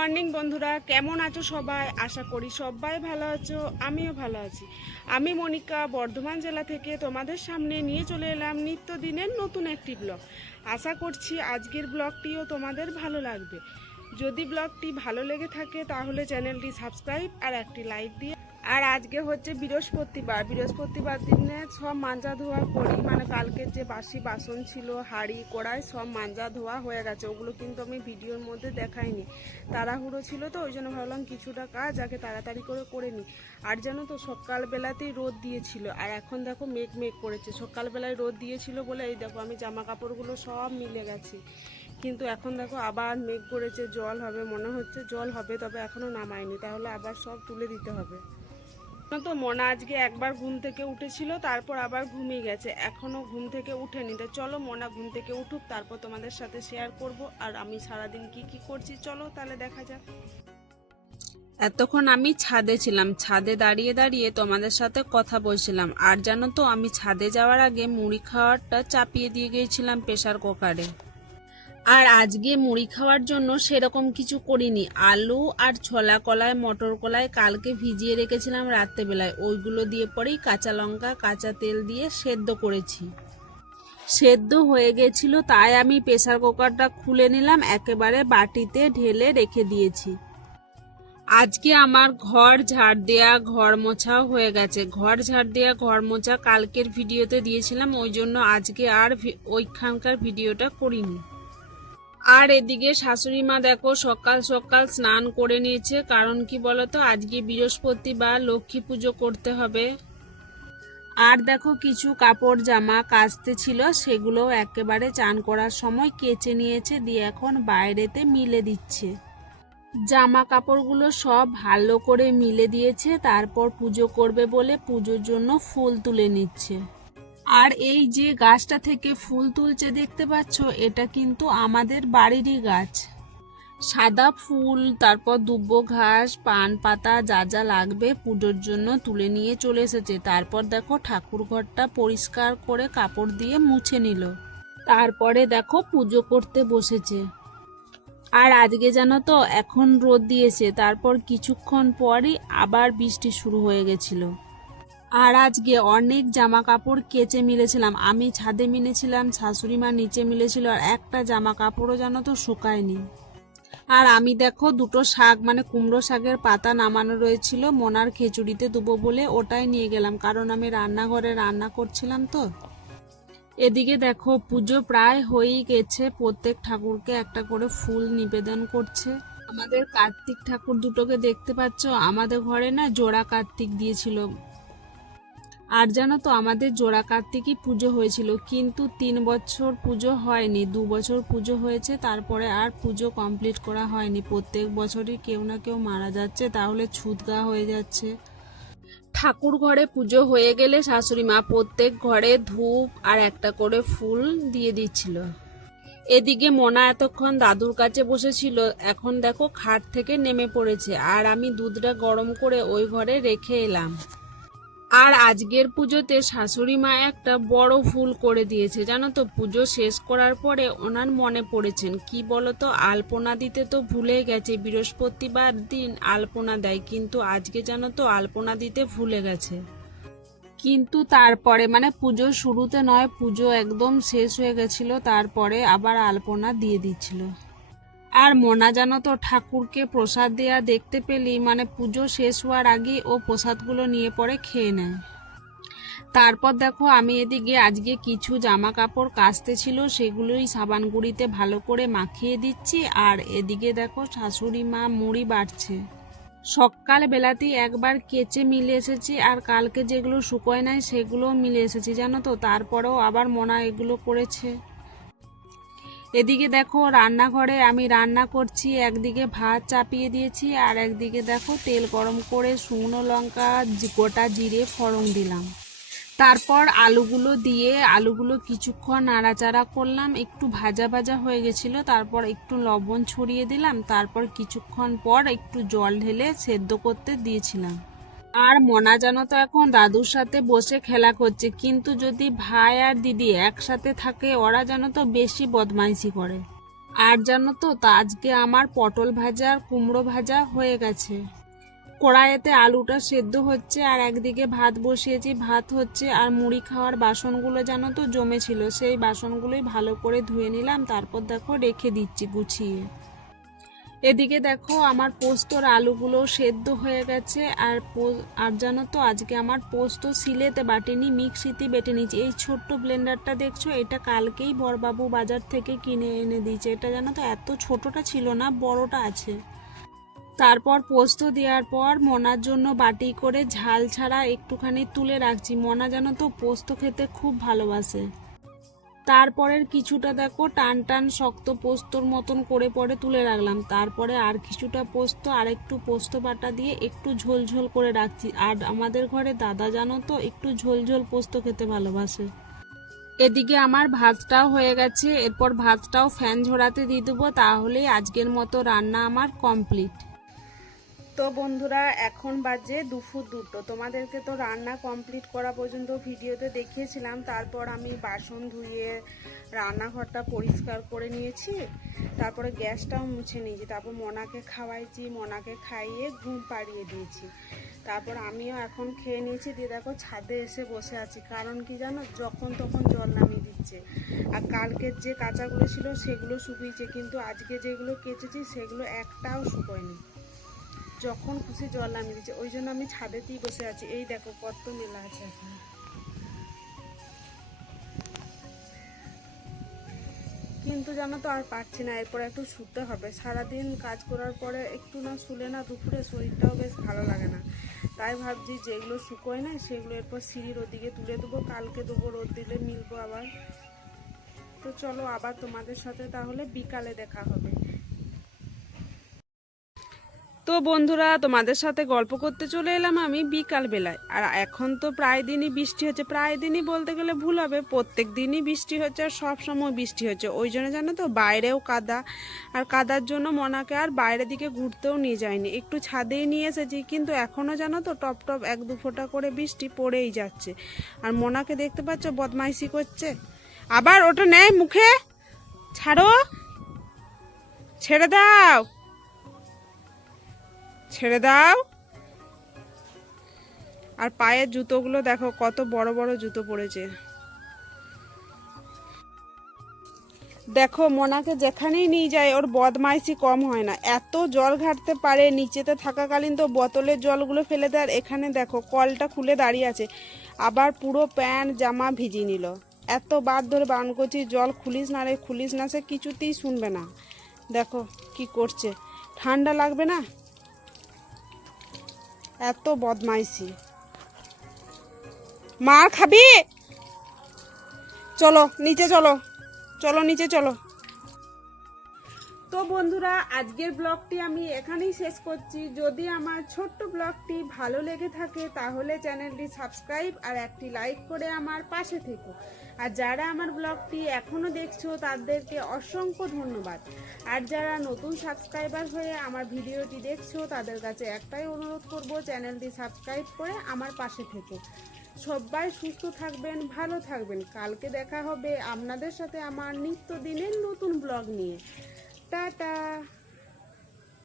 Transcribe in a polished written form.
Morning বন্ধুরা, কেমন আছো সবাই? আশা করি সবাই ভালো আছো, আমিও ভালো আছি। আমি মনিকা বর্ধমান জেলা থেকে তোমাদের সামনে নিয়ে চলে এলাম নিত্যদিনের নতুন একটি ব্লগ। আশা করছি আজকের ব্লগটিও তোমাদের ভালো লাগবে। যদি ব্লগটি ভালো লেগে থাকে তাহলে চ্যানেলটি সাবস্ক্রাইব আর একটি লাইক দিয়ে। আর আজকে হচ্ছে বৃহস্পতিবার দিনে সব মাজা ধোয়া করি, মানে কালকের যে বাসি বাসন ছিল, হাঁড়ি কড়াই সব মাজা ধোয়া হয়ে গেছে। ওগুলো কিন্তু আমি ভিডিওর মধ্যে দেখাইনি, তাড়াহুড়ো ছিল তো, ওই জন্য ভাবলাম কিছুটা কাজ আগে তাড়াতাড়ি করে নিই। আর জানো তো সকালবেলাতেই রোদ দিয়েছিল, আর এখন দেখো মেঘ মেঘ করেছে। সকালবেলায় রোদ দিয়েছিল বলে এই দেখো আমি জামা কাপড়গুলো সব মিলে গেছি, কিন্তু এখন দেখো আবার মেঘ করেছে, জল হবে মনে হচ্ছে, জল হবে, তবে এখনো নামায়নি, তাহলে আবার সব তুলে দিতে হবে। তো মনা আজকে একবার ঘুম থেকে উঠেছিল, তারপর আবার ঘুমিয়ে গেছে, এখনো ঘুম থেকে উঠেনি। তো চলো মনা ঘুম থেকে উঠুক, তারপর তোমাদের সাথে শেয়ার করব আর আমি সারাদিন কি করছি। চলো তাহলে দেখা যাক। এতক্ষণ আমি ছাদে ছিলাম, ছাদে দাঁড়িয়ে দাঁড়িয়ে তোমাদের সাথে কথা বলছিলাম। আর জানো তো আমি ছাদে যাওয়ার আগে মুড়ি খাওয়ারটা চাপিয়ে দিয়ে গিয়েছিলাম প্রেসার কুকারে। আর আজকে মুড়ি খাওয়ার জন্য সেরকম কিছু করিনি। আলু আর ছোলা কলাই, মটর কলাই কালকে ভিজিয়ে রেখেছিলাম রাত্রেবেলায়, ওইগুলো দিয়ে পরেই কাঁচা লঙ্কা কাঁচা তেল দিয়ে সেদ্ধ করেছি। সেদ্ধ হয়ে গেছিল, তাই আমি প্রেসার কুকারটা খুলে নিলাম, একেবারে বাটিতে ঢেলে রেখে দিয়েছি। আজকে আমার ঘর ঝাড় দেয়া ঘর মোছাও হয়ে গেছে। ঘর ঝাড় দেয়া ঘর মোছা কালকের ভিডিওতে দিয়েছিলাম, ওই জন্য আজকে আর ওইখানকার ভিডিওটা করিনি। আর এদিকে শাশুড়ি মা দেখো সকাল সকাল স্নান করে নিয়েছে, কারণ কি বলতো আজকে বৃহস্পতিবার, লক্ষ্মী পুজো করতে হবে। আর দেখো কিছু কাপড় জামা কাচতে ছিল, সেগুলো একেবারে চান করার সময় কেচে নিয়েছে, দিয়ে এখন বাইরেতে মিলে দিচ্ছে। জামা কাপড়গুলো সব ভালো করে মিলে দিয়েছে, তারপর পুজো করবে বলে পুজোর জন্য ফুল তুলে নিচ্ছে। আর এই যে গাছটা থেকে ফুল তুলছে দেখতে পাচ্ছ, এটা কিন্তু আমাদের বাড়িরই গাছ। সাদা ফুল, তারপর দুব্বো ঘাস, পান পাতা যা যা লাগবে পুজোর জন্য তুলে নিয়ে চলে এসেছে। তারপর দেখো ঠাকুর ঘরটা পরিষ্কার করে কাপড় দিয়ে মুছে নিল, তারপরে দেখো পুজো করতে বসেছে। আর আজকে জানো তো এখন রোদ দিয়েছে, তারপর কিছুক্ষণ পরই আবার বৃষ্টি শুরু হয়ে গেছিল। আর আজকে অনেক জামা কাপড় কেচে মিলেছিলাম, আমি ছাদে মিলেছিলাম, শাশুড়ি মা নিচে মিলেছিল, আর একটা জামা কাপড়ও জানো তো শুকায়নি। আর আমি দেখো দুটো শাক, মানে কুমড়ো শাকের পাতা নামানো রয়েছিল, মোনার খিচুড়িতে দেবো বলে ওটাই নিয়ে গেলাম, কারণ আমি রান্নাঘরে রান্না করছিলাম তো। এদিকে দেখো পুজো প্রায় হয়েই গেছে, প্রত্যেক ঠাকুরকে একটা করে ফুল নিবেদন করছে। আমাদের কার্তিক ঠাকুর দুটোকে দেখতে পাচ্ছ, আমাদের ঘরে না জোড়া কার্তিক দিয়েছিল। আর জানো তো আমাদের জোড়া কার্তিকই পুজো হয়েছিল, কিন্তু 3 বছর পুজো হয়নি, 2 বছর পুজো হয়েছে, তারপরে আর পুজো কমপ্লিট করা হয়নি। প্রত্যেক বছরই কেউ না কেউ মারা যাচ্ছে, তাহলে ছুতগা হয়ে যাচ্ছে। ঠাকুর ঘরে পুজো হয়ে গেলে শাশুড়ি মা প্রত্যেক ঘরে ধূপ আর একটা করে ফুল দিয়ে দিচ্ছিল। এদিকে মোনা এতক্ষণ দাদুর কাছে বসেছিল, এখন দেখো খাট থেকে নেমে পড়েছে, আর আমি দুধটা গরম করে ওই ঘরে রেখে এলাম। আর আজকের পুজোতে শাশুড়ি মা একটা বড় ভুল করে দিয়েছে জানো তো। পুজো শেষ করার পরে ওনার মনে পড়েছেন, কি বলতো, আলপনা দিতে তো ভুলে গেছে। বৃহস্পতিবার দিন আলপনা দেয়, কিন্তু আজকে জানো তো আলপনা দিতে ভুলে গেছে। কিন্তু তারপরে, মানে পুজো শুরুতে নয়, পুজো একদম শেষ হয়ে গেছিল, তারপরে আবার আলপনা দিয়ে দিচ্ছিল। আর মোনা জানো তো ঠাকুরকে প্রসাদ দেয়া দেখতে পেলি, মানে পুজো শেষ হওয়ার আগে ও প্রসাদগুলো নিয়ে পরে খেয়ে নেয়। তারপর দেখো আমি এদিকে আজকে কিছু জামা কাপড় কাচতে ছিল, সেগুলোই সাবান গুঁড়িতে ভালো করে মাখিয়ে দিচ্ছি। আর এদিকে দেখো শাশুড়ি মা মুড়ি বাটছে। সকাল বেলাতেই একবার কেচে মিলে এসেছি, আর কালকে যেগুলো শুকোয় নাই সেগুলোও মিলে এসেছি জানো তো, তারপরেও আবার মোনা এগুলো করেছে। এদিকে দেখো রান্নাঘরে আমি রান্না করছি, একদিকে ভাত চাপিয়ে দিয়েছি, আর একদিকে দেখো তেল গরম করে শুকনো লঙ্কা গোটা জিরে ফোড়ন দিলাম। তারপর আলুগুলো কিছুক্ষণ নাড়াচাড়া করলাম, একটু ভাজা ভাজা হয়ে গেছিল, তারপর একটু লবণ ছড়িয়ে দিলাম, তারপর কিছুক্ষণ পর একটু জল ঢেলে সেদ্ধ করতে দিয়েছিলাম। আর মোনা জানো তো এখন দাদুর সাথে বসে খেলা করছে, কিন্তু যদি ভাই আর দিদি একসাথে থাকে ওরা জানো তো বেশি বদমাইশি করে। আর জানো তো তা আজকে আমার পটল ভাজা আর কুমড়ো ভাজা হয়ে গেছে। কড়াইতে আলুটা সেদ্ধ হচ্ছে আর একদিকে ভাত বসিয়েছি, ভাত হচ্ছে। আর মুড়ি খাওয়ার বাসনগুলো জানো তো জমেছিল, সেই বাসনগুলোই ভালো করে ধুয়ে নিলাম, তারপর দেখো রেখে দিচ্ছি গুছিয়ে। এদিকে দেখো আমার পোস্তর আলুগুলো সেদ্ধ হয়ে গেছে। আর জানো তো আজকে আমার পোস্ত সিলেতে বাটেনি, মিক্সিতে বেটে নিয়েছি। এই ছোট্ট ব্লেন্ডারটা দেখছো, এটা কালকেই বড়বাবু বাজার থেকে কিনে এনে দিয়েছে। এটা জানো তো এত ছোটটা ছিল না, বড়টা আছে। তারপর পোস্ত দেওয়ার পর মনার জন্য বাটি করে ঝাল ছাড়া একটুখানি তুলে রাখছি। মনা জানো তো পোস্ত খেতে খুব ভালোবাসে। তারপরের কিছুটা দেখো টান টান শক্ত পোস্তর মতন করে পরে তুলে রাখলাম। তারপরে আর কিছুটা পোস্ত আর একটু পোস্ত বাটা দিয়ে একটু ঝোল ঝোল করে রাখছি। আর আমাদের ঘরে দাদা জানো তো একটু ঝোল ঝোল পোস্ত খেতে ভালোবাসে। এদিকে আমার ভাতটাও হয়ে গেছে, এরপর ভাতটাও ফ্যান ঝরাতে দিয়ে দেবো, তাহলেই আজকের মতো রান্না আমার কমপ্লিট। তো বন্ধুরা এখন বাজে দুপুর 2টো। তোমাদেরকে তো রান্না কমপ্লিট করা পর্যন্ত ভিডিওতে দেখিয়েছিলাম। তারপর আমি বাসন ধুয়ে রান্নাঘরটা পরিষ্কার করে নিয়েছি, তারপরে গ্যাসটাও মুছে নিয়েছি, তারপর মনাকে খাওয়াইছি, মনাকে খাইয়ে ঘুম পাড়িয়ে দিয়েছি। তারপর আমিও এখন খেয়ে নিয়েছি, দিয়ে দেখো ছাদে এসে বসে আছি। কারণ কি জানো, যখন তখন জল নামিয়ে দিচ্ছে। আর কালকের যে কাঁচাগুলো ছিল সেগুলো শুকিয়েছে, কিন্তু আজকে যেগুলো কেচেছি সেগুলো একটাও শুকোয়নি, যখন খুশি জল নামিয়ে দিচ্ছে। ওই জন্য আমি ছাদেতেই বসে আছি। এই দেখো কত মেলা আছে এখন। কিন্তু জানো তো আর পারছি না, এরপর একটু শুতে হবে। সারাদিন কাজ করার পরে একটু না শুলে না দুপুরে শরীরটাও বেশ ভালো লাগে না। তাই ভাবছি যেগুলো শুকোয় না সেগুলো এরপর সিঁড়ির ওদিকে তুলে দেবো, কালকে দেবো, রোদ দিলে মিলবো আবার। তো চলো আবার তোমাদের সাথে তাহলে বিকালে দেখা হবে। তো বন্ধুরা তোমাদের সাথে গল্প করতে চলে এলাম আমি বিকাল বেলায়। আর এখন তো প্রায় দিনই বৃষ্টি হচ্ছে, প্রায় দিনই বলতে গেলে ভুল হবে, প্রত্যেক দিনই বৃষ্টি হচ্ছে আর সব সময় বৃষ্টি হচ্ছে। ওই জন্য জানো তো বাইরেও কাদা, আর কাদার জন্য মনাকে আর বাইরের দিকে ঘুরতেও নিয়ে যায়নি, একটু ছাদেই নিয়ে এসেছি। কিন্তু এখনও জানো তো টপ টপ 1-2 ফোঁটা করে বৃষ্টি পড়েই যাচ্ছে। আর মনাকে দেখতে পাচ্ছ বদমাইশি করছে, আবার ওটা নেয় মুখে, ছাড়ো, ছেড়ে দাও, ছেড়ে দাও। আর পায়ের জুতোগুলো দেখো কত বড় বড় জুতো পড়েছে। দেখো মনাকে যেখানেই নিয়ে যায় ওর বদমাইশি কম হয় না, এত জল ঘাটতে পারে। নিচেতে থাকাকালীন তো বোতলের জলগুলো ফেলে দেয়, আর এখানে দেখো কলটা খুলে দাঁড়িয়ে আছে, আবার পুরো প্যান্ট জামা ভিজিয়ে নিল। এত বার ধরে বারণ করছি জল খুলিস না রে, খুলিস না, সে কিছুতেই শুনবে না। দেখো কি করছে, ঠান্ডা লাগবে না, এত বদমাইশি। মার খাবি, চলো নিচে চলো, চলো নিচে চলো। তো বন্ধুরা আজকের ব্লগটি আমি এখানেই শেষ করছি। যদি আমার ছোট্ট ব্লগটি ভালো লেগে থাকে তাহলে চ্যানেলটি সাবস্ক্রাইব আর একটি লাইক করে আমার পাশে থেকো। আর যারা আমার ব্লগটি এখনও দেখছো তাদেরকে অসংখ্য ধন্যবাদ। আর যারা নতুন সাবস্ক্রাইবার হয়ে আমার ভিডিওটি দেখছো তাদের কাছে একটাই অনুরোধ করব, চ্যানেলটি সাবস্ক্রাইব করে আমার পাশে থেকো। সবাই সুস্থ থাকবেন, ভালো থাকবেন। কালকে দেখা হবে আপনাদের সাথে আমার নিত্যদিনের নতুন ব্লগ নিয়ে। টাটা।